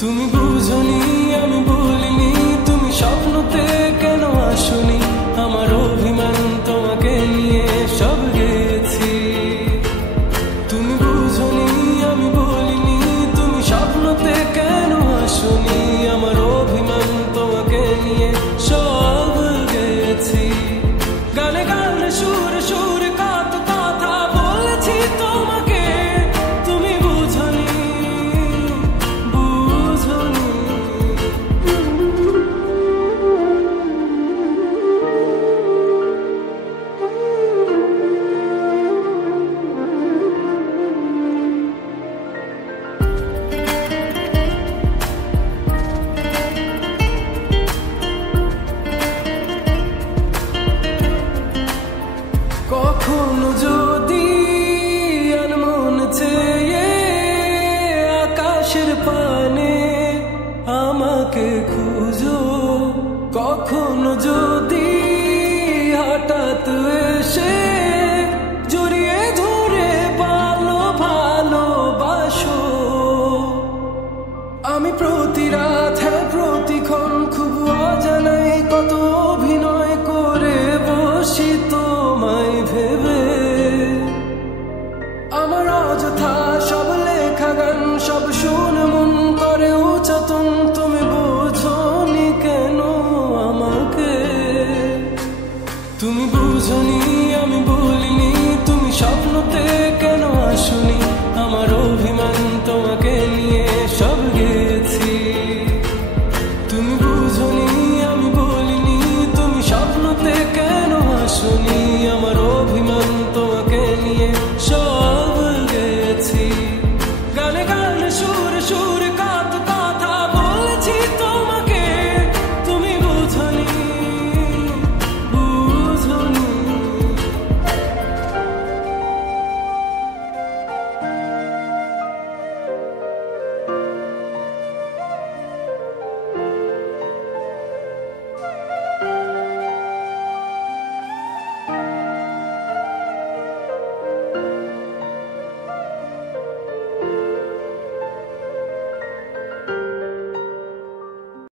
তুমি বুঝনি আমি বলিনি, তুমি স্বপ্নতে কেন আসনি, আমার অভিমান তোমাকে নিয়ে সব গেছি। তুমি বুঝনি আমি বলিনি, তুমি স্বপ্নতে কেন আসনি, আমার অভিমান তোমাকে নিয়ে সব গেছি। গানে গানে সুরে সুরে কত কথা বলেছি তোমাকে, তুমি বুঝনি বুঝনি। কখনো যদি মন চেয়ে আকাশের পানে আমাকে খুঁজো, কখনো যদি হঠাৎ এসে জড়িয়ে ধরে ভালো ভালোবাসো, আমি প্রতি রাত প্রতিক্ষণ খুব অজানাই কত অভিনয় করে বসি তোমায় ভেবে। আমার অযথা সব লেখা গান সব শুনে মন করে উচাতন, তুমি বোঝনি কেন আমাকে। তুমি বুঝনি আমি বলিনি, তুমি স্বপ্নতে কেন আসনি, আমার অভিমান তোমাকে নিয়ে সব গেছি। তুমি বুঝনি আমি বলিনি, তুমি স্বপ্নতে কেন আসনি,